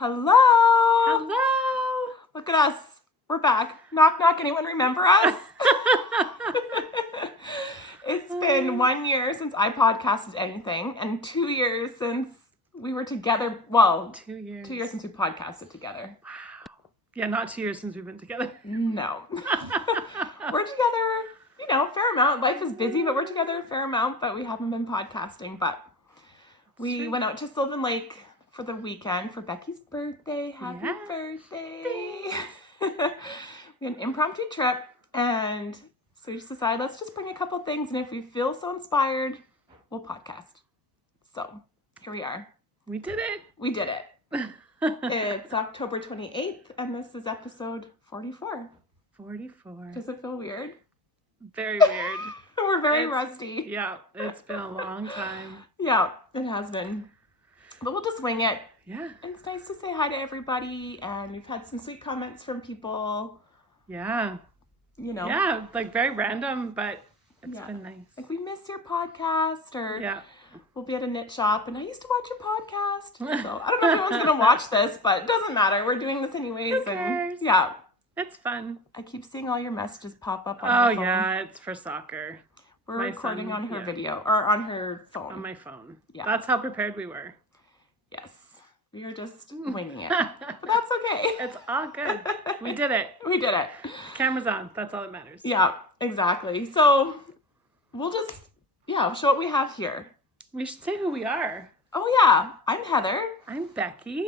Hello! Hello! Look at us. We're back. Knock, knock. Anyone remember us? It's been 1 year since I podcasted anything, and 2 years since we were together. Well, 2 years. 2 years since we podcasted together. Wow. Yeah, not 2 years since we've been together. No. We're together, a fair amount. Life is busy, but we're together a fair amount, but we haven't been podcasting. But we went out to Sylvan Lake for the weekend for Becky's birthday. Happy birthday. We had an impromptu trip, and so we just decided, let's just bring a couple things, and if we feel so inspired, we'll podcast. So here we are. We did it. We did it. It's October 28th, and this is episode 44. 44. Does it feel weird? Very weird. We're very rusty. Yeah, it's been a long time. Yeah, it has been. But we'll just wing it. Yeah. And it's nice to say hi to everybody, and we've had some sweet comments from people. Yeah. Yeah, like very random, but it's been nice. Like, we miss your podcast, or we'll be at a knit shop, and I used to watch your podcast. So I don't know if anyone's going to watch this, but it doesn't matter. We're doing this anyways. Who cares? And yeah. It's fun. I keep seeing all your messages pop up on my phone. Oh, yeah, it's for soccer. We're recording on her video, or on her phone. On my phone. Yeah. That's how prepared we were. Yes. We are just winging it. But that's okay. It's all good. We did it. We did it. Camera's on. That's all that matters. Yeah, exactly. So we'll just, show what we have here. We should say who we are. Oh, yeah. I'm Heather. I'm Becky.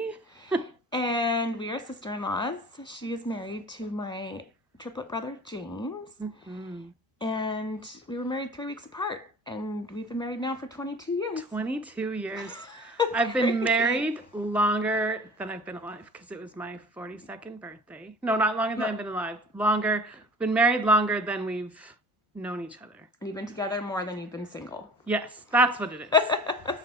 And we are sister-in-laws. She is married to my triplet brother, James. Mm-hmm. And we were married 3 weeks apart. And we've been married now for 22 years. 22 years. I've been married longer than I've been alive, because it was my 42nd birthday. No, not longer than I've been alive. Longer. Been married longer than we've known each other. And you've been together more than you've been single. Yes, that's what it is.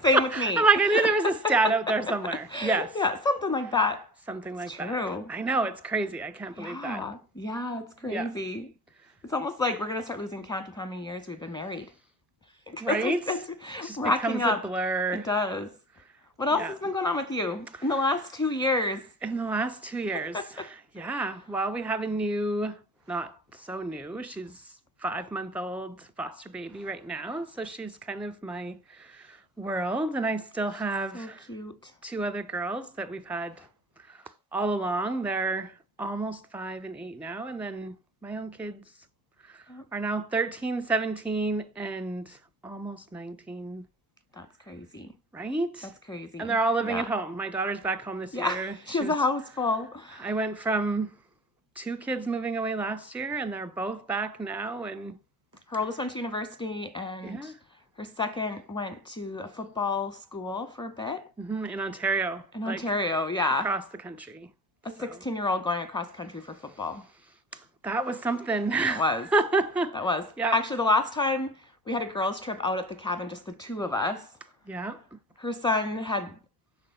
Same with me. I'm like, I knew there was a stat out there somewhere. Yes. Yeah, something like that. Something like that. True. I know, it's crazy. I can't believe that. Yeah, it's crazy. Yeah. It's almost like we're going to start losing count of how many years we've been married. Right? It just becomes a blur. It does. What else has been going on with you in the last 2 years? In the last 2 years, well, we have a new, not so new, she's 5-month-old foster baby right now, so she's kind of my world, and I still have so cute. 2 other girls that we've had all along. They're almost 5 and 8 now, and then my own kids are now 13, 17, and almost 19. That's crazy. Right? That's crazy. And they're all living at home. My daughter's back home this year. She has a house full. I went from 2 kids moving away last year, and they're both back now. And her oldest went to university, and her second went to a football school for a bit. Mm-hmm. In Ontario. Ontario, yeah. Across the country. A 16-year-old going across country for football. That was something. That was. Yeah. Actually, the last time we had a girls' trip out at the cabin, just the 2 of us. Yeah. Her son had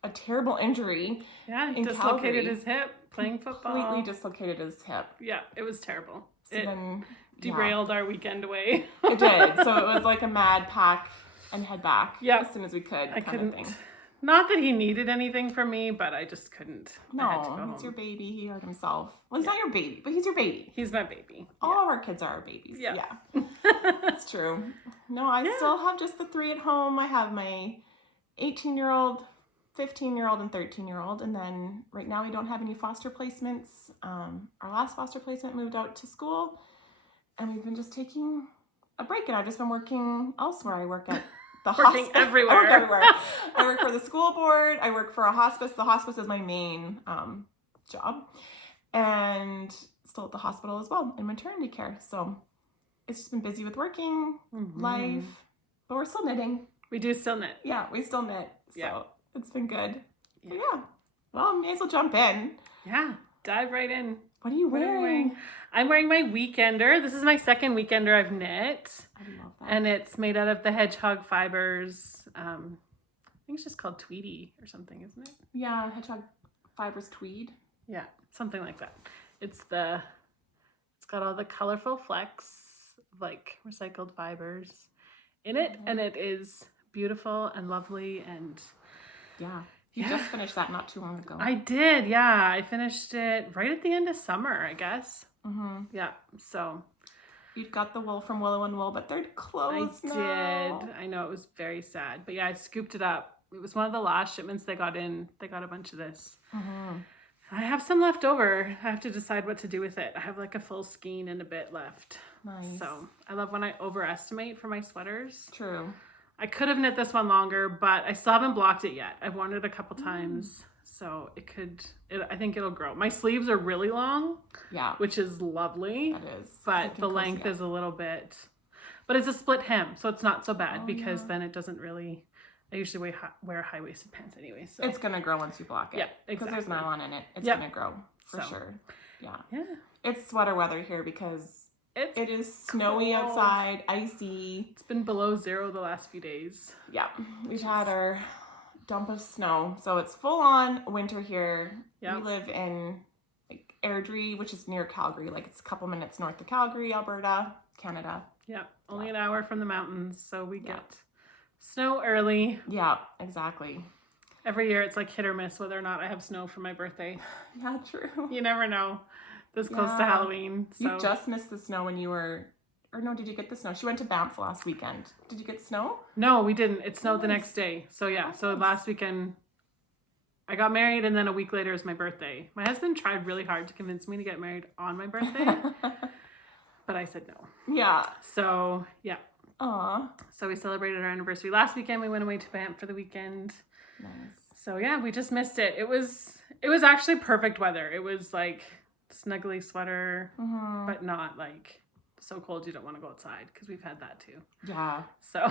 a terrible injury. Yeah, dislocated his hip playing football. Completely dislocated his hip. Yeah, it was terrible. So it then, derailed our weekend away. It did. So it was like a mad pack and head back as soon as we could. I couldn't. Not that he needed anything from me, but I just couldn't. No, he's your baby. He hurt himself. Well, he's not your baby, but he's your baby. He's my baby. All of our kids are our babies. Yeah. That's true. No, I still have just the 3 at home. I have my 18-year-old, 15-year-old, and 13-year-old. And then right now we don't have any foster placements. Our last foster placement moved out to school, and we've been just taking a break. And I've just been working elsewhere. I work at the working everywhere. I work everywhere. I work for the school board. I work for a hospice. The hospice is my main job. And still at the hospital as well in maternity care. So it's just been busy with working, life, but we're still knitting. We do still knit. Yeah, we still knit. So it's been good. Yeah. Well, may as well jump in. Yeah, dive right in. What are you wearing? I'm wearing my Weekender. This is my second Weekender I've knit. I love that. And it's made out of the hedgehog fibers. I think it's just called Tweedy or something, isn't it? Yeah, hedgehog fibers tweed. Yeah, something like that. It's got all the colorful flecks, like recycled fibers in it, and it is beautiful and lovely, and You just finished that not too long ago. I did, yeah. I finished it right at the end of summer, I guess. Mm-hmm. Yeah, so. You got the wool from Willow and Wool, but they're closed now. did. I know, it was very sad. But yeah, I scooped it up. It was one of the last shipments they got in. They got a bunch of this. Mm-hmm. I have some left over. I have to decide what to do with it. I have like a full skein and a bit left. Nice. So I love when I overestimate for my sweaters. True. I could have knit this one longer, but I still haven't blocked it yet. I've worn it a couple times. So I think it'll grow. My sleeves are really long. Yeah. Which is lovely. That is. But the length is a little bit, but it's a split hem. So it's not so bad because then it doesn't really, I usually wear high-waisted pants anyway. So it's going to grow once you block it. Yeah, exactly. Because there's nylon in it. It's going to grow for sure. Yeah. Yeah. It's sweater weather here because it is snowy cold. outside, icy. It's been below 0 the last few days. Yeah. We've had our dump of snow. So it's full on winter here. Yep. We live in Airdrie, which is near Calgary. Like it's a couple minutes north of Calgary, Alberta, Canada. Yeah. Only an hour from the mountains. So we get snow early. Yeah, exactly. Every year it's like hit or miss whether or not I have snow for my birthday. Yeah, true. You never know. This close to Halloween. So. You just missed the snow when you were, or no, did you get the snow? She went to Banff last weekend. Did you get snow? No, we didn't. It snowed the next day. So yeah, so last weekend I got married and then a week later is my birthday. My husband tried really hard to convince me to get married on my birthday, but I said no. Yeah. So yeah. Aw. So we celebrated our anniversary last weekend. We went away to Banff for the weekend. Nice. So yeah, we just missed it. It was actually perfect weather. It was like snuggly sweater, but not like so cold you don't want to go outside because we've had that too. Yeah. So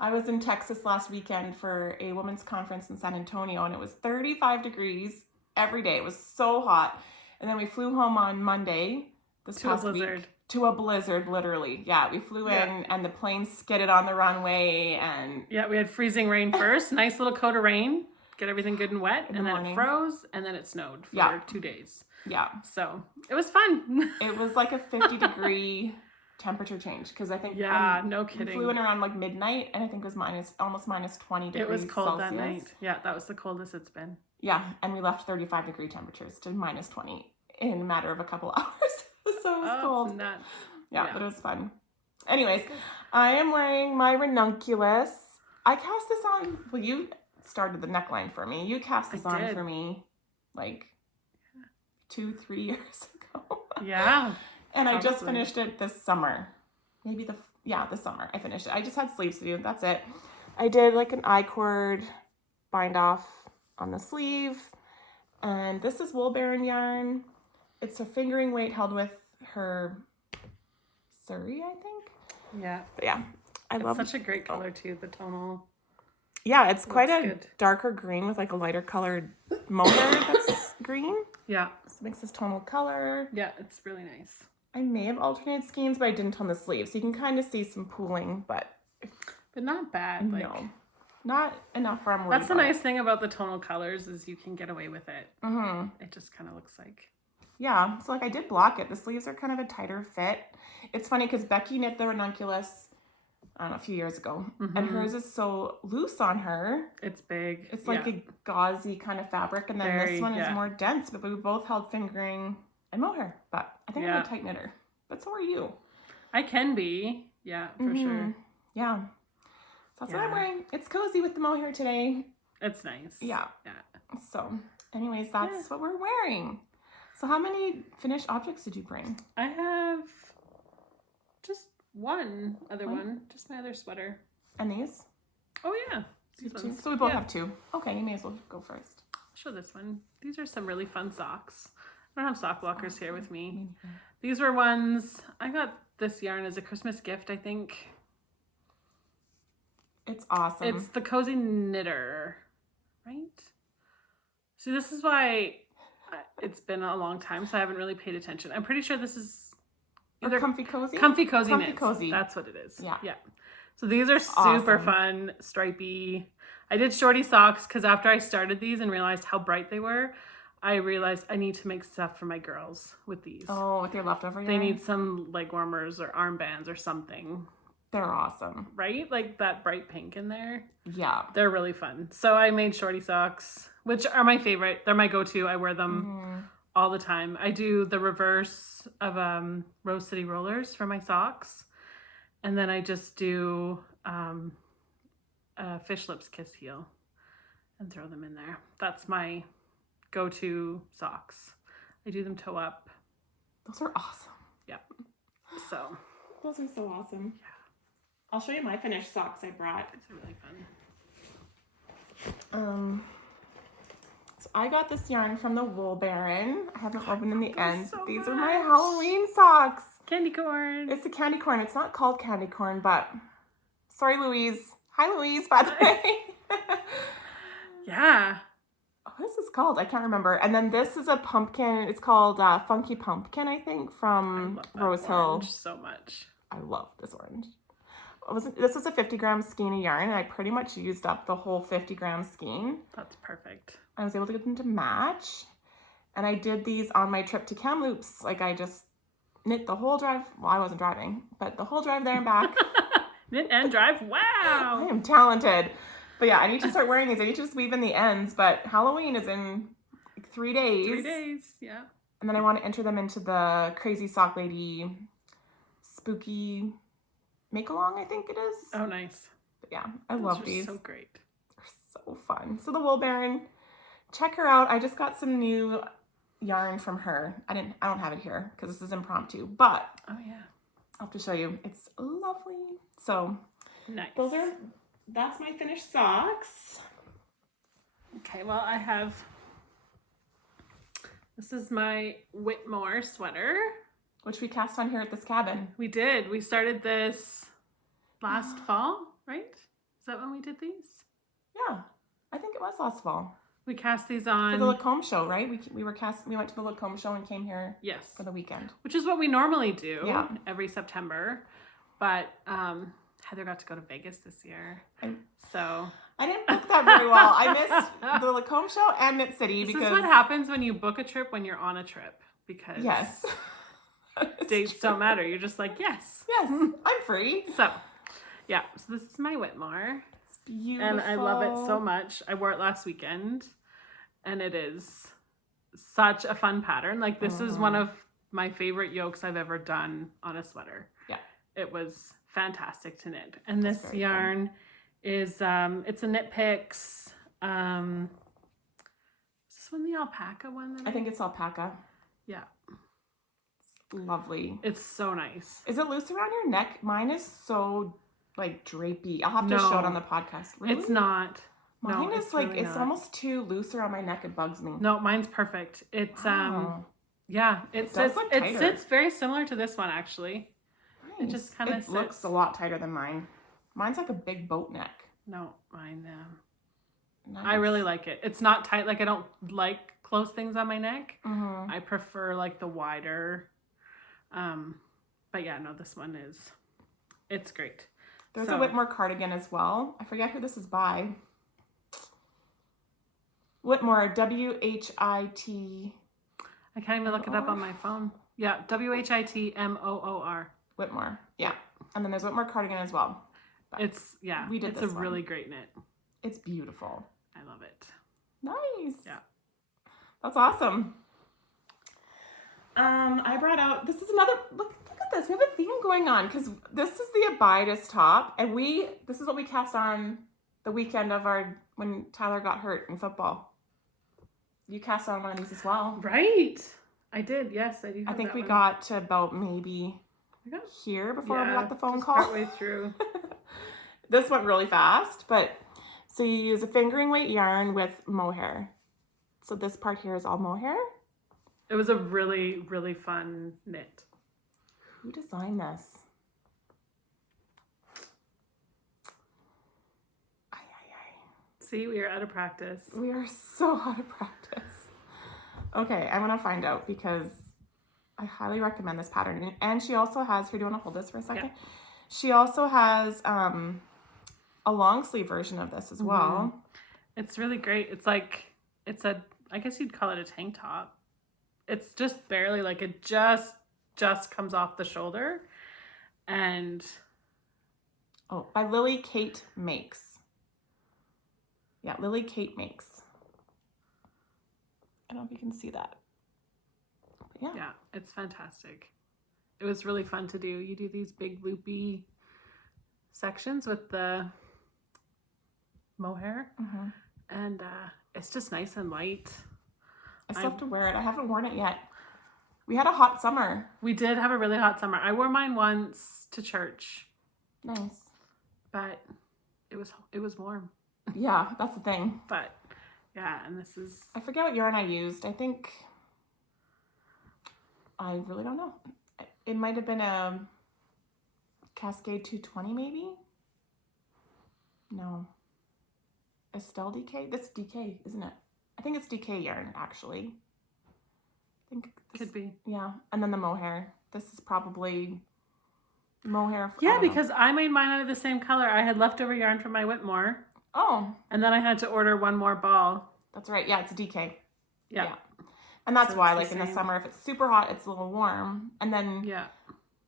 I was in Texas last weekend for a women's conference in San Antonio and it was 35 degrees every day. It was so hot. And then we flew home on Monday this past week to a blizzard, literally. Yeah, we flew in and the plane skidded on the runway and yeah, we had freezing rain first. Nice little coat of rain, get everything good and wet, and then it froze and then it snowed for 2 days. Yeah. So it was fun. It was like a 50-degree temperature change because I think no kidding. We flew in around like midnight and I think it was almost minus 20 degrees. It was cold Celsius. that night. Yeah, that was the coldest it's been. Yeah, and we left 35-degree temperatures to minus 20 in a matter of a couple hours. So it was cold. It's nuts. Yeah, but it was fun. Anyways, I am wearing my ranunculus. I cast this on. Well, you started the neckline for me. You cast this on for me like 2-3 years ago. Yeah. And I just finished it this summer. Maybe this summer I finished it. I just had sleeves to do. That's it. I did like an I-cord bind off on the sleeve. And this is Wool Baron yarn. It's a fingering weight held with her Surrey, I think. Yeah. But yeah. It's such a great color too, the tonal. Yeah, it's quite a darker green with like a lighter colored mohair that's green. Yeah. So it makes this tonal color. Yeah, it's really nice. I may have alternated skeins, but I didn't on the sleeve. So you can kind of see some pooling, but not bad. No. Not enough where I'm worried. That's the nice thing about the tonal colors is you can get away with it. Mm-hmm. It just kind of looks like. Yeah, so like I did block it. The sleeves are kind of a tighter fit. It's funny because Becky knit the ranunculus, I don't know, a few years ago. And hers is so loose on her. It's big. It's like a gauzy kind of fabric. And then this one is more dense, but we both held fingering and mohair. But I think I'm a tight knitter. But so are you. I can be. Yeah, for sure. Yeah. So that's what I'm wearing. It's cozy with the mohair today. It's nice. Yeah. So anyways, that's what we're wearing. So how many finished objects did you bring? I have just one other one. Just my other sweater. And these? Oh, yeah. So we both have 2. Okay, you may as well go first. I'll show this one. These are some really fun socks. I don't have sock blockers here with me. These were ones, I got this yarn as a Christmas gift, I think. It's awesome. It's the Cozy Knitter, right? So this is why it's been a long time, so I haven't really paid attention. I'm pretty sure this is either Comfy Cozy? Comfy Cozy. That's what it is. Yeah. So these are super fun, stripy. I did shorty socks because after I started these and realized how bright they were, I realized I need to make stuff for my girls with these. Oh, with your leftover yarn? They need some leg warmers or armbands or something. They're awesome. right? Like that bright pink in there. Yeah. They're really fun. So I made shorty socks, which are my favorite. They're my go-to. I wear them all the time. I do the reverse of Rose City Rollers for my socks. And then I just do Fish Lips Kiss Heel and throw them in there. That's my go-to socks. I do them toe up. Those are awesome. Yep. So Those are so awesome. Yeah. I'll show you my finished socks I brought. it's really fun. So I got this yarn from the Wool Baron. I haven't opened in the end. so These are my much. Halloween socks. Candy corn. It's the candy corn. It's not called candy corn, but sorry, Louise. Hi, Louise, by the way. Yeah. What is this called? I can't remember. And then this is a pumpkin. It's called Funky Pumpkin, I think, from Rose Hill. So much. I love this orange. This was a 50-gram skein of yarn, and I pretty much used up the whole 50-gram skein. That's perfect. I was able to get them to match. And I did these on my trip to Kamloops. Like, I just knit the whole drive. Well, I wasn't driving, but the whole drive there and back. Knit and drive. I Wow. am talented. But yeah, I need to start wearing these. I need to just weave in the ends. But Halloween is in like 3 days. 3 days. Yeah. And then I want to enter them into the Crazy Sock Lady Spooky Make-Along, I think it is. Oh, nice. But yeah, I love Those are these. so great. They're so fun. So the Wool Baron, check her out. I just got some new yarn from her. I don't have it here because this is impromptu, but Oh, yeah. I'll have to show you. It's lovely. So Nice. that's my finished socks. Okay, well, this is my Whitmore sweater. Which we cast on here at this cabin. We did. We started this last fall, right? Is that when we did these? Yeah, I think it was last fall. We cast these For on. the Lacombe show, right? We went to the Lacombe show and came here Yes. for the weekend. Which is what we normally do Yeah. every September. But Heather got to go to Vegas this year. So I didn't book that very well. I missed the Lacombe show and Knit City this because is what happens when you book a trip when you're on a trip. Because yes. dates don't matter. You're just like, yes. Yes, I'm free. So, yeah. So this is my Whitmore. It's beautiful. And I love it so much. I wore it last weekend. And it is such a fun pattern. Like, this is one of my favorite yokes I've ever done on a sweater. Yeah. It was fantastic to knit. And this very yarn is, it's a Knit Picks. Is this one the alpaca one? I think it's alpaca. Yeah. Lovely. It's so nice. Is it loose around your neck? Mine is so like drapey. I'll have to show it on the podcast. Really? It's not. Mine no, is like really it's not. almost too loose around my neck. It bugs me. No, mine's perfect. It's Wow. yeah, it does sits look it tighter. sits very similar to this one actually. It Nice. just kinda It looks sits. a lot tighter than mine. Mine's like a big boat neck. No, mine Nice. I really like it. It's not tight. Like, I don't like close things on my neck. Mhm. I prefer like the wider. But yeah, no, this one it's great. There's So- a Whitmore cardigan as well. I forget who this is by. Whitmore, W-H-I-T. I can't even look it up on my phone. Yeah, WHITMOOR. Whitmore. Yeah. And then there's Whitmore cardigan as well. It's We did it's this a one. really great knit. It's beautiful. I love it. Nice. Yeah. That's awesome. I brought out, this is another, look at this. We have a theme going on because this is the Abydis top. And this is what we cast on the weekend of when Tyler got hurt in football. You cast on one of these as well. Right. I did. Yes, I do. I have think that we one. got to about maybe We got- here before we got the phone just call. Partway through. This went really fast, but so you use a fingering weight yarn with mohair. So this part here is all mohair. It was a really, really fun knit. Who designed this? Ay, ay, ay. See, we are out of practice. We are so out of practice. Okay, I'm gonna find out because I highly recommend this pattern. And she also has, here, do you wanna hold this for a second? Yeah. She also has a long sleeve version of this as well. It's really great. It's like, I guess you'd call it a tank top. It's just barely, like, it just comes off the shoulder. And Oh, by Lily Kate Makes. Yeah, Lily Kate Makes. I don't know if you can see that. But yeah. Yeah, it's fantastic. It was really fun to do. You do these big loopy sections with the mohair, and it's just nice and light. I still have to wear it. I haven't worn it yet. We had a hot summer. We did have a really hot summer. I wore mine once to church. Nice. But it was warm. Yeah, that's the thing. But yeah, and this is... I forget what yarn I used. I really don't know. It might have been a Cascade 220 maybe? No. Estelle DK? This is DK, isn't it? I think it's DK yarn, actually. I think could be. Yeah, and then the mohair. This is probably mohair. Yeah, because I made mine out of the same color. I had leftover yarn from my Whitmore. Oh. And then I had to order one more ball. That's right. Yeah, it's a DK. Yeah. And that's why, like, in the summer, if it's super hot, it's a little warm. And then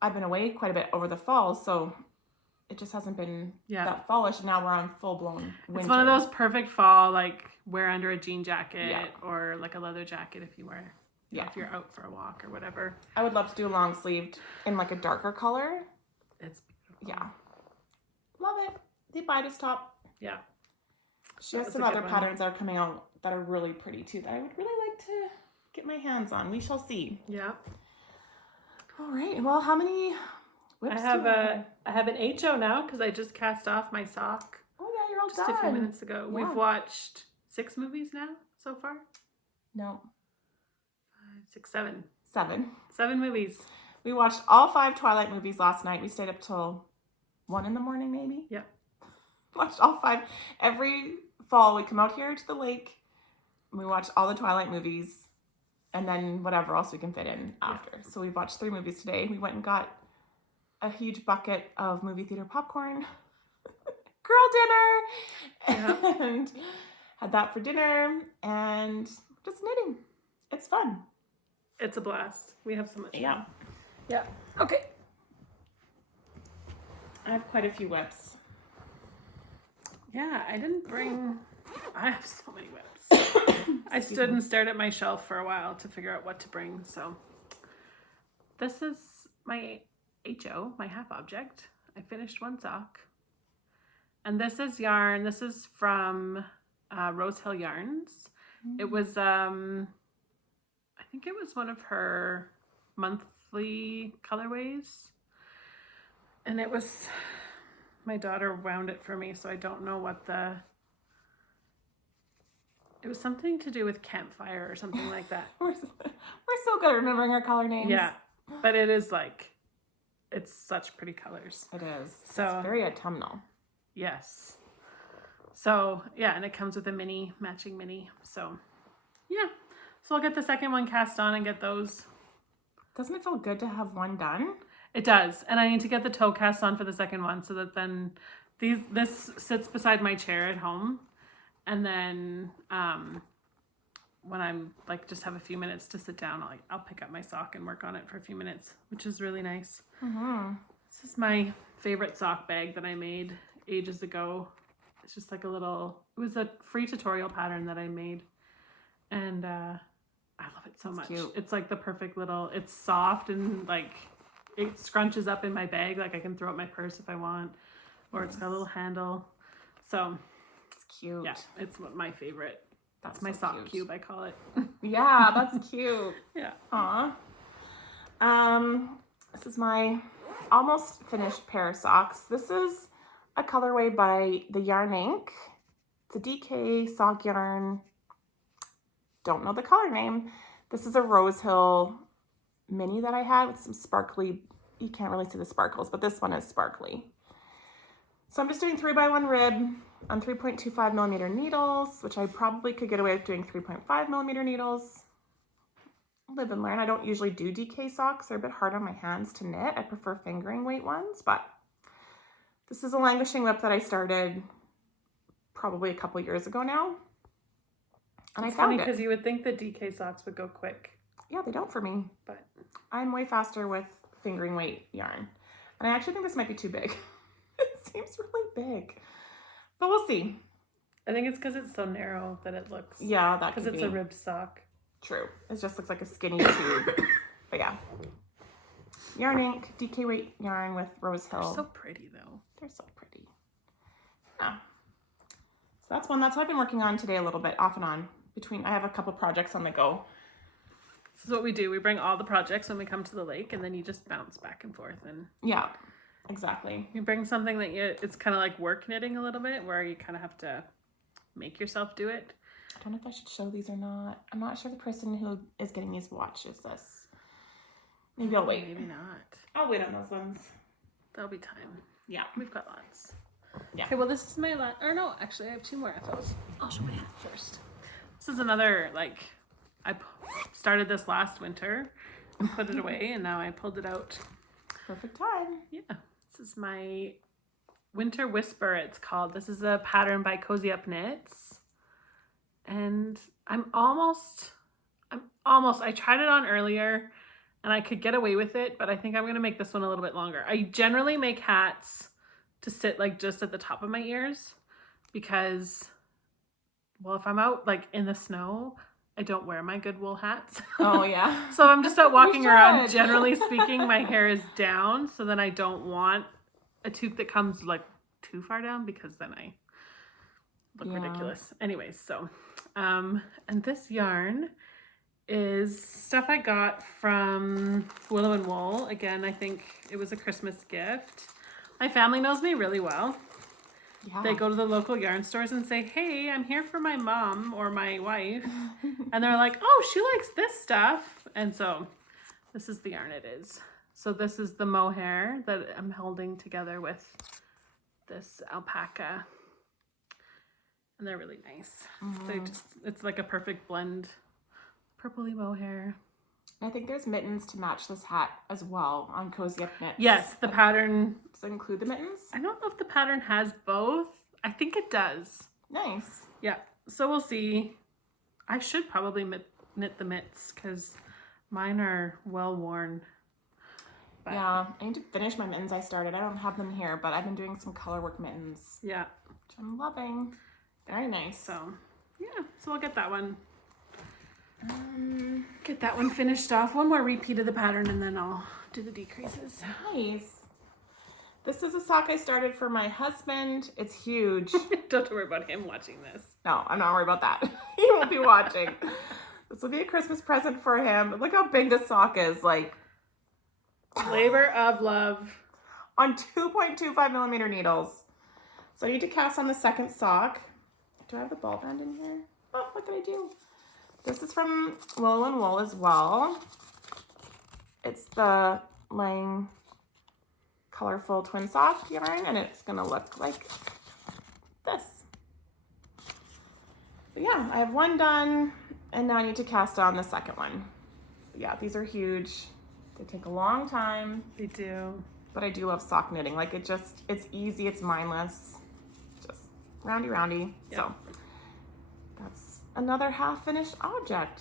I've been away quite a bit over the fall, so it just hasn't been that fallish. And now we're on full-blown winter. It's one of those perfect fall, like, wear under a jean jacket or, like, a leather jacket if you wear, if you're out for a walk or whatever. I would love to do a long-sleeved in, like, a darker color. It's beautiful. Yeah. Love it. The Bitus top. Yeah. She has some other patterns that are coming out that are really pretty, too, that I would really like to get my hands on. We shall see. Yeah. All right. Well, how many whips I have an HO now because I just cast off my sock. Oh yeah, you're all just done. A few minutes ago. Yeah. We've watched 6 movies now so far. No. 5, 6, 7. 7. 7 movies. We watched all 5 Twilight movies last night. We stayed up till 1 in the morning, maybe. Yep. Watched all 5. Every fall we come out here to the lake. And we watch all the Twilight movies. And then whatever else we can fit in after. Yeah. So we watched 3 movies today. We went and got a huge bucket of movie theater popcorn. Girl dinner! Yeah. And had that for dinner. And just knitting. It's fun. It's a blast. We have so much fun. Yeah. Yeah. Okay. I have quite a few whips. Yeah, I didn't bring... I have so many whips. I stood and stared at my shelf for a while to figure out what to bring. So this is my HO, my half object. I finished one sock. And this is yarn. This is from Rose Hill Yarns. Mm-hmm. It was, I think it was one of her monthly colorways. And it was, my daughter wound it for me, so I don't know what it was something to do with campfire or something like that. We're so good at remembering our color names. Yeah, but it is like, it's such pretty colors. It is. So it's very autumnal. Yes. So, yeah, and it comes with a matching mini. So, yeah. So I'll get the second one cast on and get those. Doesn't it feel good to have one done? It does. And I need to get the toe cast on for the second one so that then this sits beside my chair at home. And then when I'm like just have a few minutes to sit down, I'll pick up my sock and work on it for a few minutes, which is really nice. Mm-hmm. This is my favorite sock bag that I made ages ago. It's just like it was a free tutorial pattern that I made. And I love it so much. Cute. It's like the perfect it's soft and like it scrunches up in my bag. Like I can throw it in my purse if I want, or it's got a little handle. So cute. Yeah, it's my favorite. That's my so sock cute. Cube, I call it. Yeah, that's cute. Yeah. Aw. This is my almost finished pair of socks. This is a colorway by the Yarn Inc. It's a DK sock yarn. Don't know the color name. This is a Rose Hill mini that I had with some sparkly, you can't really see the sparkles, but this one is sparkly. So I'm just doing 3x1 rib on 3.25 millimeter needles, which I probably could get away with doing 3.5 millimeter needles. Live and learn. I don't usually do DK socks. They're a bit hard on my hands to knit. I prefer fingering weight ones, but this is a languishing whip that I started probably a couple years ago now. And it's I found funny because you would think the DK socks would go quick. Yeah, they don't for me. But I'm way faster with fingering weight yarn. And I actually think this might be too big. It seems really big. But we'll see. I think it's because it's so narrow that it looks. Yeah, that Because could it's be a ribbed sock. true. It just looks like a skinny tube. But yeah. Yarn Ink, DK Weight yarn with Rose Hill. They're so pretty though. They're so pretty. Yeah. So that's one. That's what I've been working on today a little bit, off and on. I have a couple projects on the go. This is what we do. We bring all the projects when we come to the lake, and then you just bounce back and forth. And Yeah, exactly. you bring something that it's kind of like work knitting a little bit, where you kind of have to make yourself do it. I don't know if I should show these or not. I'm not sure the person who is getting these watches this. Maybe I'll wait. Maybe not. I'll wait on those ones. There'll be time. Yeah. We've got lots. Yeah. Okay, well, this is my last. Or no, actually, I have 2 more of those. I'll show my hat first. This is another, like, I started this last winter and put it away, and now I pulled it out. Perfect time. Yeah. This is my Winter Whisper, it's called. This is a pattern by Cozy Up Knits. And I tried it on earlier and I could get away with it, but I think I'm going to make this one a little bit longer. I generally make hats to sit like just at the top of my ears because, well, if I'm out like in the snow, I don't wear my good wool hats. Oh, yeah. So I'm just out walking around. should. Generally speaking, my hair is down. So then I don't want a toque that comes like too far down because then I look ridiculous. Anyways, so, and this yarn is stuff I got from Willow and Wool. Again, I think it was a Christmas gift. My family knows me really well. Yeah. They go to the local yarn stores and say, hey, I'm here for my mom or my wife. And they're like, oh, she likes this stuff. And so this is the yarn it is. So this is the mohair that I'm holding together with this alpaca. And they're really nice. It's like a perfect blend. Purpley mohair. I think there's mittens to match this hat as well on Cozy Up Knits. Yes, the pattern. Does it include the mittens? I don't know if the pattern has both. I think it does. Nice. Yeah, so we'll see. I should probably knit the mitts because mine are well worn. But Yeah, I need to finish my mittens I started. I don't have them here, but I've been doing some colorwork mittens, yeah, which I'm loving. Very nice. so yeah, so we'll get that one. Get that one finished off. One more repeat of the pattern and then I'll do the decreases. Nice. This is a sock I started for my husband. It's huge. Don't worry about him watching this. No, I'm not worried about that. He won't be watching. This will be a Christmas present for him. Look how big this sock is. Like, Labor of love. on 2.25 millimeter needles. So I need to cast on the second sock. Do I have the ball band in here? Oh, what did I do? This is from Willow and Wool as well. It's the Lang colorful twin sock yarn, and it's gonna look like this. But yeah, I have one done, and now I need to cast on the second one. But yeah, these are huge. They take a long time, They do. but I do love sock knitting. Like, it's easy, it's mindless, just roundy. Yep. So that's another half finished object.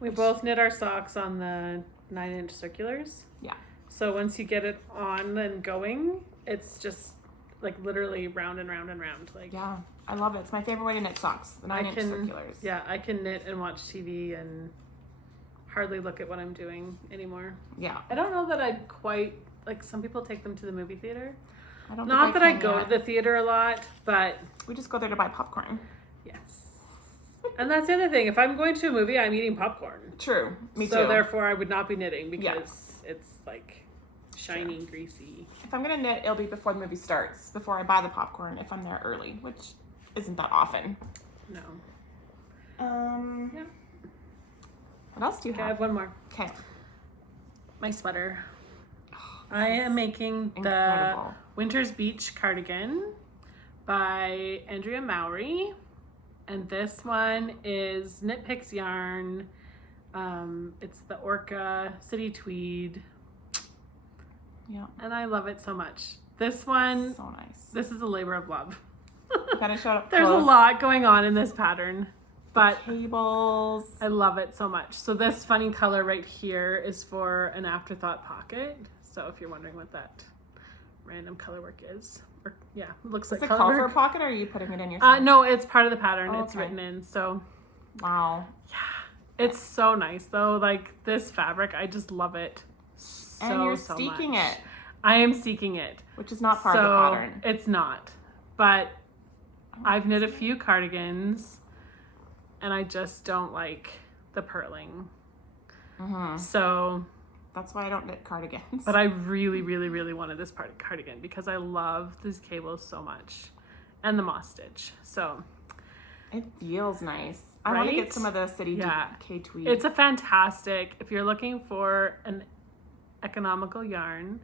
We both knit our socks on the 9-inch circulars. Yeah. So once you get it on and going, it's just like literally round and round and round. Like, Yeah, I love it. It's my favorite way to knit socks, the 9-inch circulars. Yeah, I can knit and watch TV and hardly look at what I'm doing anymore. Yeah. I don't know that I'd quite, like some people take them to the movie theater. I don't Not think that I can go yet. to the theater a lot, but We just go there to buy popcorn. yes. And that's the other thing. If I'm going to a movie, I'm eating popcorn. True. Me So too. therefore I would not be knitting because it's like shiny, greasy. If I'm gonna knit, it'll be before the movie starts, before I buy the popcorn, if I'm there early, which isn't that often. No. Yeah. What else do you Okay, I have? have one more. Okay. My sweater. I am making the Incredible. Winter's Beach cardigan by Andrea Mowry. And this one is Knit Picks yarn. It's the Orca City Tweed. Yeah. And I love it so much. This one, So nice. this is a labor of love. Gotta show it up There's close. a lot going on in this pattern, but Cables. I love it so much. So this funny color right here is for an afterthought pocket. So if you're wondering what that random color work is. Or, yeah, it looks Does like it color call for a work. pocket, or are you putting it in yourself? No, it's part of the pattern. Oh, It's okay. written in. So Wow. yeah, it's so nice though. Like this fabric, I just love it so And you're so steeking much. it, I am steeking it. which is not part of the pattern. It's not. But I've knit a few cardigans and I just don't like the purling. So that's why I don't knit cardigans. but I really, really, really wanted this cardigan because I love these cables so much. And the moss stitch. So it feels nice. I want to get Right? some of the City Yeah. DK tweed. it's a fantastic, if you're looking for an economical yarn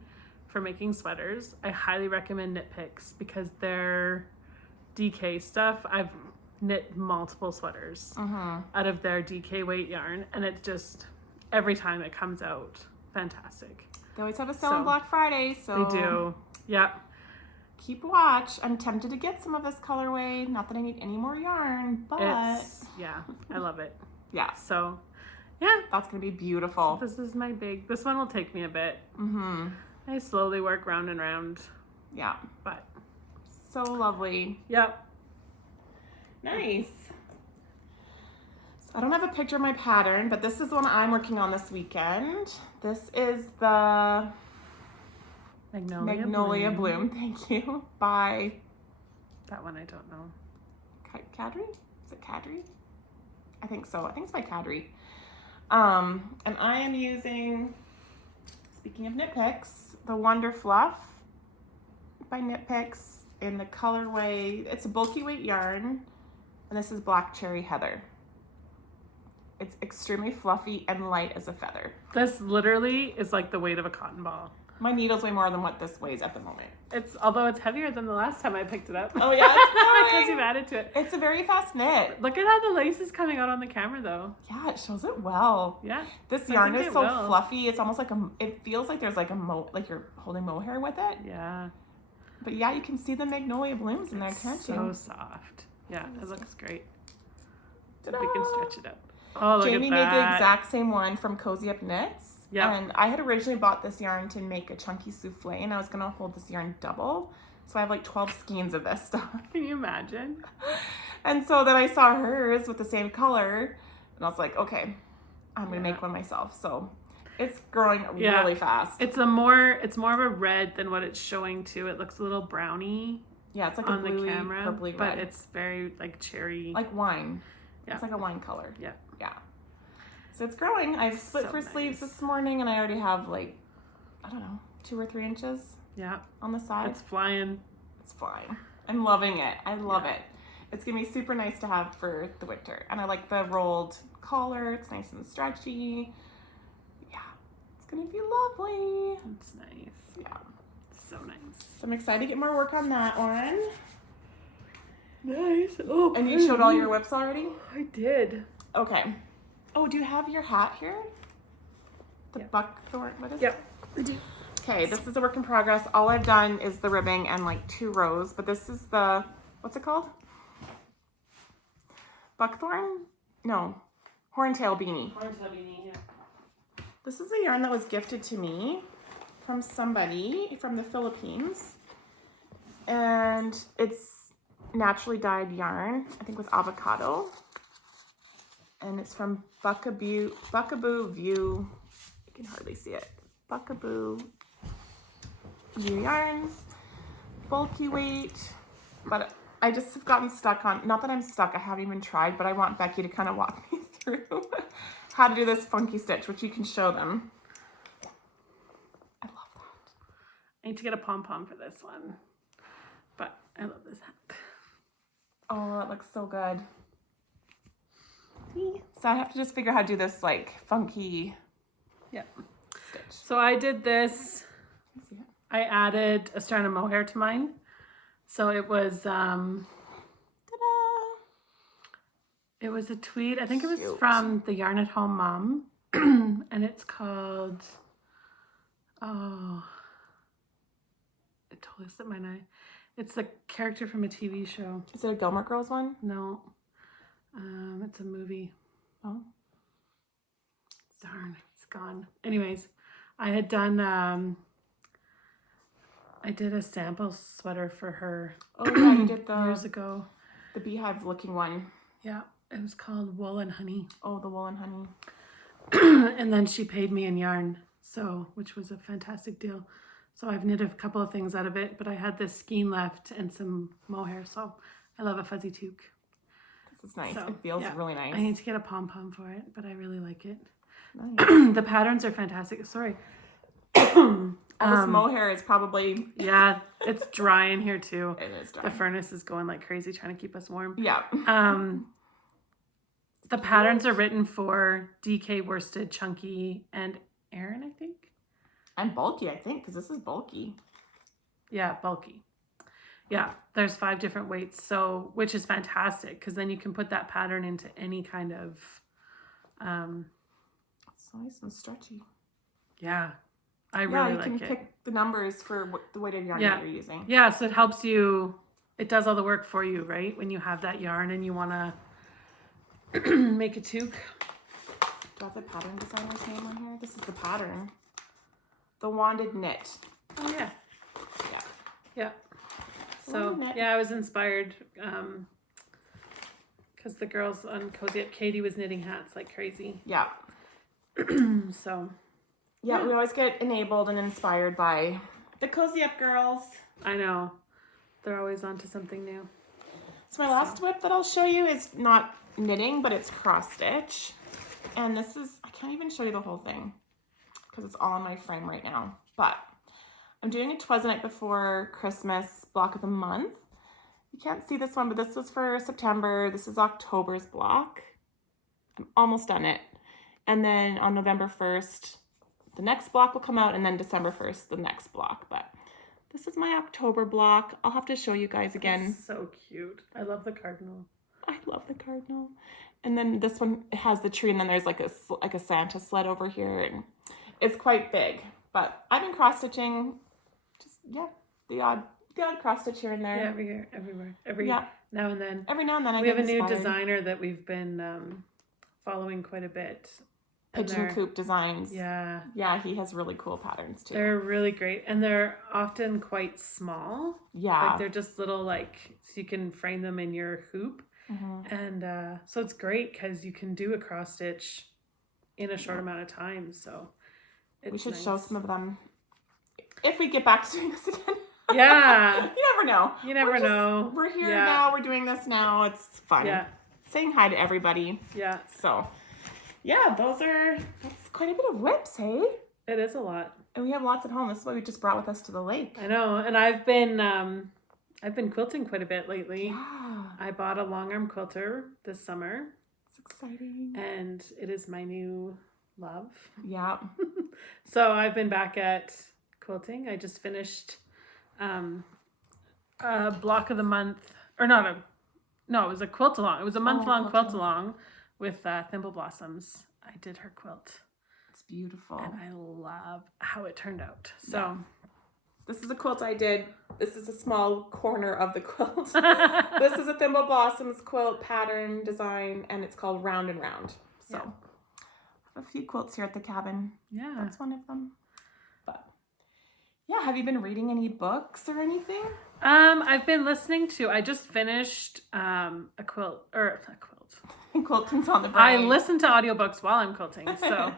for making sweaters, I highly recommend Knit Picks because their DK stuff, I've knit multiple sweaters out of their DK weight yarn, and it's just every time it comes out fantastic. They always have a sale on So, Black Friday, so They do. Yep. keep watch. I'm tempted to get some of this colorway. Not that I need any more yarn, but Yeah, I love it. yeah, So yeah, that's gonna be beautiful. this is my this one will take me a bit. I slowly work round and round, Yeah, but so lovely. yep. Nice. So I don't have a picture of my pattern, but this is one I'm working on this weekend. This is the Magnolia Bloom. Thank you. By That one I don't know. Kadri? Is it Kadri? I think so. I think it's by Kadri. And I am using, speaking of Knit Picks, the Wonder Fluff by Knit Picks in the colorway. It's a bulky weight yarn, and this is Black Cherry Heather. It's extremely fluffy and light as a feather. This literally is like the weight of a cotton ball. My needle's way more than what this weighs at the moment. Although it's heavier than the last time I picked it up. Oh yeah, it's Because growing. you've added to it. It's a very fast knit. Look at how the lace is coming out on the camera though. Yeah, it shows it well. Yeah. This I yarn think is it so will. fluffy. It's almost like it feels like there's like like you're holding mohair with it. Yeah. But yeah, you can see the magnolia blooms in there, can't So you? soft. Yeah, it looks great. Ta-da! We can stretch it up. Oh, look Jamie at made that. the exact same one from Cozy Up Knits. Yep. And I had originally bought this yarn to make a chunky souffle, and I was going to hold this yarn double. So I have like 12 skeins of this stuff. Can you imagine? And so then I saw hers with the same color, and I was like, okay, I'm going to make one myself. So it's growing really fast. It's more of a red than what it's showing too. It looks a little browny Yeah, it's like on a bluey, the camera, purpley but red. it's very like cherry. Like wine. Yeah. It's like a wine color. Yeah. Yeah. So it's growing. I've split So for sleeves nice. this morning, and I already have like, I don't know, 2 or 3 inches Yeah. on the side. It's flying. It's fine. I'm loving it. I love it. It's gonna be super nice to have for the winter. And I like the rolled collar. It's nice and stretchy. Yeah, it's gonna be lovely. It's nice. Yeah. So nice. So I'm excited to get more work on that one. Nice. Oh, And you showed all your whips already? I did. Okay. Oh, do you have your hat here? The Yep. buckthorn, what is it? Yep. I do. Okay, this is a work in progress. All I've done is the ribbing and like 2 rows, but this is the, what's it called? Buckthorn? No, horntail beanie. This is a yarn that was gifted to me from somebody from the Philippines. And it's naturally dyed yarn, I think with avocado. And it's from Buckaboo View. You can hardly see it. Buckaboo View Yarns. Bulky weight. But I just have gotten stuck on, not that I'm stuck, I haven't even tried, but I want Becky to kind of walk me through how to do this funky stitch, which you can show them. I love that. I need to get a pom-pom for this one. But I love this hat. Oh, that looks so good. So I have to just figure out how to do this like funky Yeah. stitch. So I did this. See it? I added a strand of mohair to mine. So it was Ta-da! it was a tweed. I think it was Cute. from the Yarn at Home Mom. And it's called it totally slipped my mind. It's the character from a TV show. Is it a Gilmore Girls one? No. It's a movie. Oh. Darn, it's gone. Anyways, I had done I did a sample sweater for her Oh yeah, you did years ago. the beehive looking one. Yeah, it was called Wool and Honey. Oh, the wool and honey. And then she paid me in yarn, which was a fantastic deal. So I've knit a couple of things out of it, but I had this skein left and some mohair, so I love a fuzzy toque. This is nice. So, It feels yeah. really nice. I need to get a pom-pom for it, but I really like it. Nice. The patterns are fantastic. Sorry. All this mohair is probably... Yeah, it's dry in here too. It is dry. The furnace is going like crazy trying to keep us warm. Yeah. The patterns are written for DK Worsted, Chunky, and Erin, I think. And bulky, I think, because this is bulky. Yeah, bulky. Yeah, there's 5 different weights, so which is fantastic because then you can put that pattern into any kind of. It's nice and stretchy. Yeah, I really like it. Yeah, you can pick the numbers for the weight of yarn that you're using. Yeah, so it helps you. It does all the work for you, right? When you have that yarn and you want to make a toque. Do I have the pattern designer's name on here? This is the pattern. The Wanded Knit. Oh yeah. Yeah. Yeah. So yeah, I was inspired because the girls on Cozy Up, Katie was knitting hats like crazy. Yeah. So. Yeah, we always get enabled and inspired by the Cozy Up girls. I know. They're always onto something new. So my last whip that I'll show you is not knitting, but it's cross stitch. And this is, I can't even show you the whole thing because it's all in my frame right now. But I'm doing a Twas the Night Before Christmas block of the month. You can't see this one, but this was for September. This is October's block. I'm almost done it. And then on November 1st, the next block will come out, and then December 1st, the next block. But this is my October block. I'll have to show you guys again. It's so cute. I love the cardinal. I love the cardinal. And then this one has the tree, and then there's like a Santa sled over here, and it's quite big. But I've been cross stitching, just the odd cross stitch here and there. Yeah, everywhere, now and then. Every now and then we have a new designer that we've been following quite a bit. Pigeon Coop Designs. Yeah. Yeah, he has really cool patterns too. They're really great, and they're often quite small. Yeah. Like they're just little, so you can frame them in your hoop. Mm-hmm. And so it's great because you can do a cross stitch in a short amount of time. So we should show some of them if we get back to doing this again. Yeah. You never know. You never know. We're here now. We're doing this now. It's fun. Yeah. Saying hi to everybody. Yeah. So, yeah, that's quite a bit of whips, hey? It is a lot. And we have lots at home. This is what we just brought with us to the lake. I know. And I've been quilting quite a bit lately. Yeah. I bought a long arm quilter this summer. It's exciting. And it is my new love. Yeah. So I've been back at quilting. I just finished a block of the month, or it was a quilt along. It was a month-long quilt along with Thimble Blossoms. I did her quilt. It's beautiful. And I love how it turned out. So this is a quilt I did. This is a small corner of the quilt. This is a Thimble Blossoms quilt pattern design, and it's called Round and Round. So I have a few quilts here at the cabin. Yeah. That's one of them. But yeah, have you been reading any books or anything? I've been listening to, I just finished a quilt. Quilting's on the brain. I listen to audiobooks while I'm quilting. So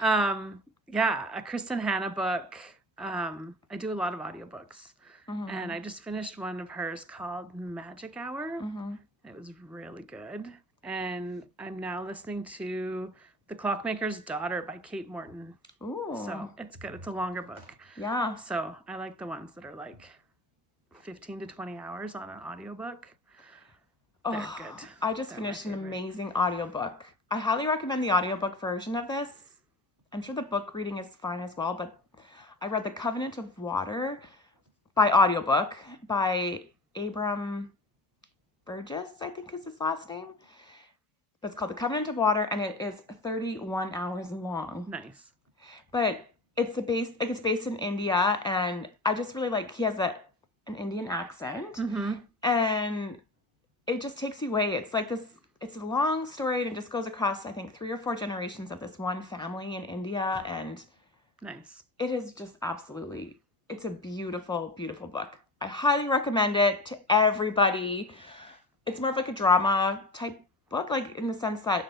a Kristen Hanna book. I do a lot of audiobooks. Mm-hmm. And I just finished one of hers called Magic Hour. Mm-hmm. It was really good. And I'm now listening to The Clockmaker's Daughter by Kate Morton. Ooh. So it's good. It's a longer book. Yeah. So I like the ones that are like 15 to 20 hours on an audiobook. They're good. I just finished an amazing audiobook. I highly recommend the audiobook version of this. I'm sure the book reading is fine as well, but I read The Covenant of Water by audiobook by Abram Burgess, I think is his last name. But it's called The Covenant of Water, and it is 31 hours long. Nice. But it's based in India, and I just really he has an Indian accent, mm-hmm. and it just takes you away. It's like this, it's a long story, and it just goes across, I think, 3 or 4 generations of this one family in India, and nice. It is just absolutely, It's a beautiful, beautiful book. I highly recommend it to everybody. It's more of like a drama type book, like in the sense that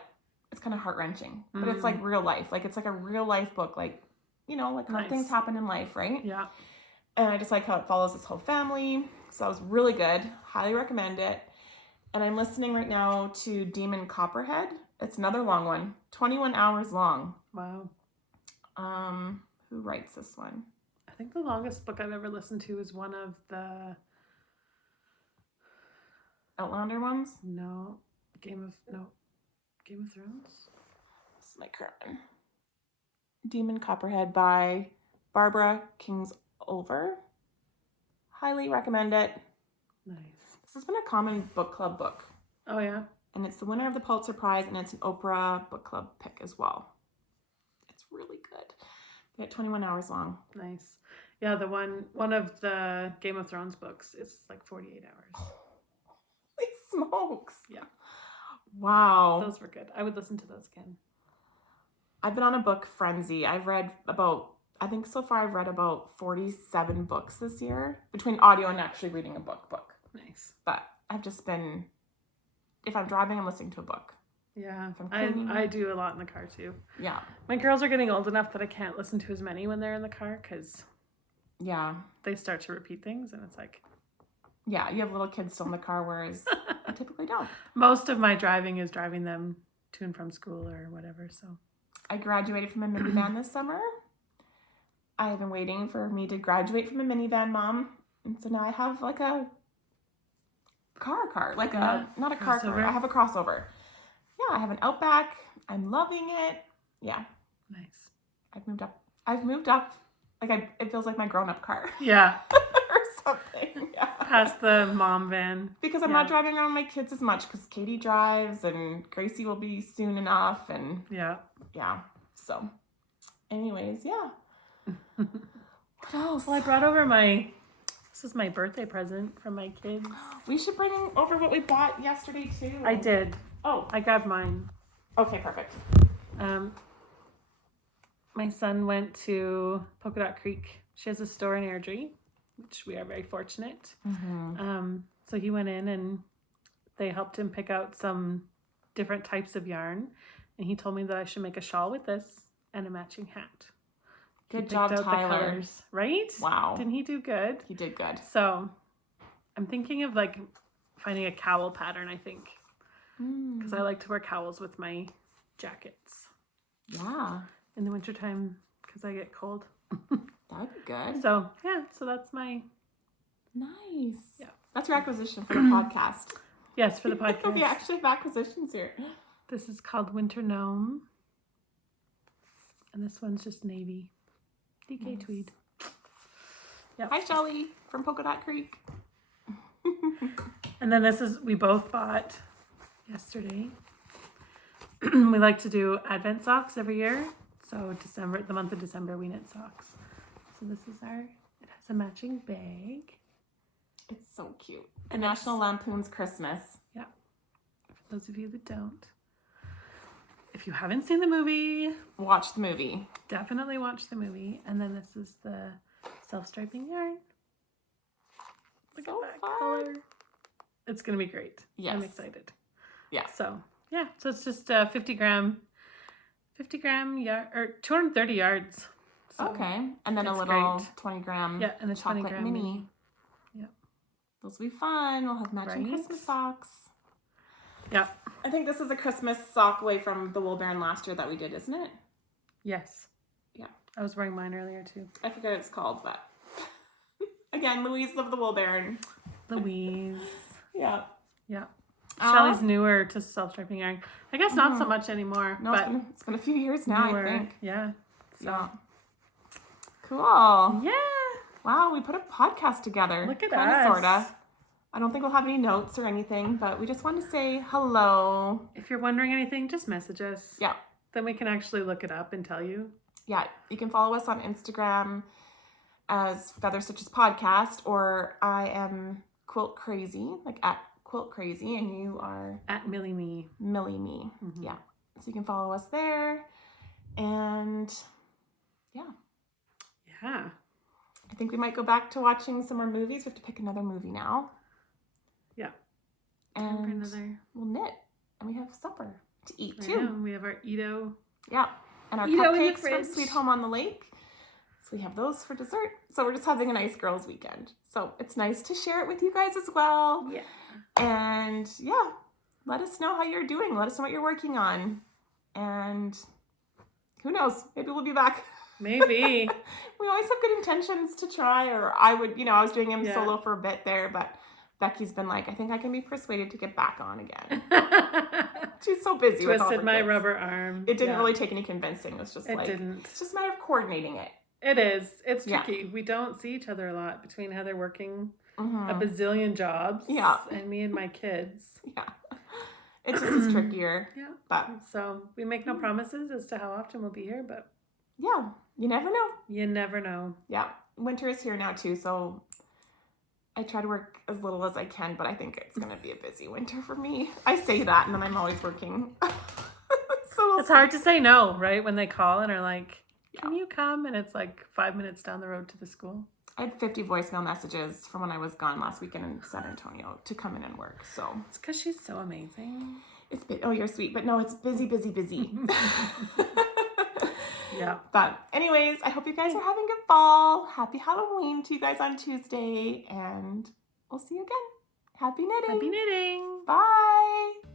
it's kind of heart-wrenching, but it's like real life. Like it's like a real life book, like, you know, like how things happen in life, right? Yeah. And I just like how it follows this whole family. So that was really good. Highly recommend it. And I'm listening right now to Demon Copperhead. It's another long one, 21 hours long. Wow. Who writes this one? I think the longest book I've ever listened to is one of the Outlander ones? Game of Thrones. This is my current one. Demon Copperhead by Barbara Kingsolver. Highly recommend it. Nice. This has been a common book club book. Oh yeah. And it's the winner of the Pulitzer Prize, and it's an Oprah book club pick as well. It's really good. They're 21 hours long. Nice. Yeah, the one of the Game of Thrones books is like 48 hours. Holy smokes. Yeah. Wow. Those were good. I would listen to those again. I've been on a book frenzy. I think so far I've read about 47 books this year, between audio and actually reading a book. Nice. But I've just been, if I'm driving, I'm listening to a book. Yeah, If I'm cleaning. I do a lot in the car too. Yeah. My girls are getting old enough that I can't listen to as many when they're in the car because Yeah. they start to repeat things and it's like... Yeah, you have little kids still in the car, whereas I typically don't. Most of my driving is driving them to and from school or whatever, so... I graduated from a minivan this summer. I have been waiting for me to graduate from a minivan, Mom. And so now I have like a car. Like not a car. I have a crossover. Yeah, I have an Outback. I'm loving it. Yeah. Nice. I've moved up. Like it feels like my grown-up car. Yeah. Or something. Yeah. Past the mom van. Because I'm not driving around my kids as much because Katie drives and Gracie will be soon enough. And yeah. So anyways, yeah. What else? Well, I brought over this is my birthday present from my kids. We should bring over what we bought yesterday too. I did. Oh, I grabbed mine. okay, perfect. My son went to Polka Dot Creek. She has a store in Airdrie, which we are very fortunate. Mm-hmm. So he went in and they helped him pick out some different types of yarn. And he told me that I should make a shawl with this and a matching hat. Good job, Tyler. The colors, right? Wow. Didn't he do good? He did good. So I'm thinking of like finding a cowl pattern, I think. Because I like to wear cowls with my jackets. Yeah. In the wintertime, because I get cold. That'd be good. So, yeah. So that's my... Nice. Yeah. That's your acquisition for the podcast. Yes, for the podcast. We actually have acquisitions here. This is called Winter Gnome. And this one's just navy. DK Nice. tweed. Yep. Hi, Shelly from Polka Dot Creek. And then we both bought yesterday. We like to do Advent socks every year. So the month of December, we knit socks. So this is it has a matching bag. It's so cute. The National Lampoon's Christmas. Yeah. For those of you that don't. If you haven't seen the movie, Watch the movie. definitely watch the movie. And then this is the self-striping yarn. Look So at that fun. color. It's going to be great. Yes. I'm excited. Yeah. So, yeah. So it's just 50 gram yard, or 230 yards. So, Okay. And then a it's little great. 20 gram Yeah, and a 20 chocolate gram mini. Yeah. Those will be fun. We'll have matching Right? Christmas socks. Yeah. I think this is a Christmas sock away from the Wool Baron last year that we did, isn't it? Yes. Yeah. I was wearing mine earlier too. I forget what it's called, but again, Louise of the Wool Baron. Louise. Yeah. Yeah. Shelly's newer to self-striping yarn. I guess not so much anymore. No, but it's been a few years now, newer. I think. Yeah. So. Yeah. Cool. Yeah. Wow, we put a podcast together. Look at Kinda, us. sorta. I don't think we'll have any notes or anything, but we just want to say hello. If you're wondering anything, just message us. Yeah. Then we can actually look it up and tell you. Yeah, you can follow us on Instagram as Feather Stitches Podcast, or I am Quilt Crazy, like at Quilt Crazy, and you are At Millie Me. Millie Me. Mhm. Yeah. So you can follow us there. And yeah. Yeah. I think we might go back to watching some more movies. We have to pick another movie now. Yeah. And For another. we'll knit. And we have supper to eat I too. know, we have our Edo. Yeah. And our Edo in the cupcakes from fridge. Sweet Home on the Lake. So we have those for dessert. So we're just having a nice girls' weekend. So it's nice to share it with you guys as well. Yeah. And yeah, let us know how you're doing. Let us know what you're working on. And who knows? Maybe we'll be back. Maybe. We always have good intentions to try, or I would, I was doing him Yeah. solo for a bit there, but Becky's been like, I think I can be persuaded to get back on again. She's so busy with all Twisted the my kids. rubber arm. It didn't Yeah. really take any convincing. It was just It like, didn't. it's just a matter of coordinating it. It is. It's Yeah. tricky. We don't see each other a lot between Heather working Mhm. a bazillion jobs. Yeah. And me and my kids. Yeah. It just is trickier. Yeah. But So we make no promises as to how often we'll be here, but yeah, you never know. you never know. Yeah. Winter is here now too, so I try to work as little as I can, but I think it's going to be a busy winter for me. I say that, and then I'm always working. So It's hard to say no, right? When they call and are like, can Yeah. you come? And it's like 5 minutes down the road to the school. I had 50 voicemail messages from when I was gone last weekend in San Antonio to come in and work. So It's because she's so amazing. it's been, oh, you're sweet. But no, it's busy, busy, busy. Yeah. But anyways, I hope you guys are having a good fall. Happy Halloween to you guys on Tuesday. And we'll see you again. Happy knitting. Happy knitting. Bye.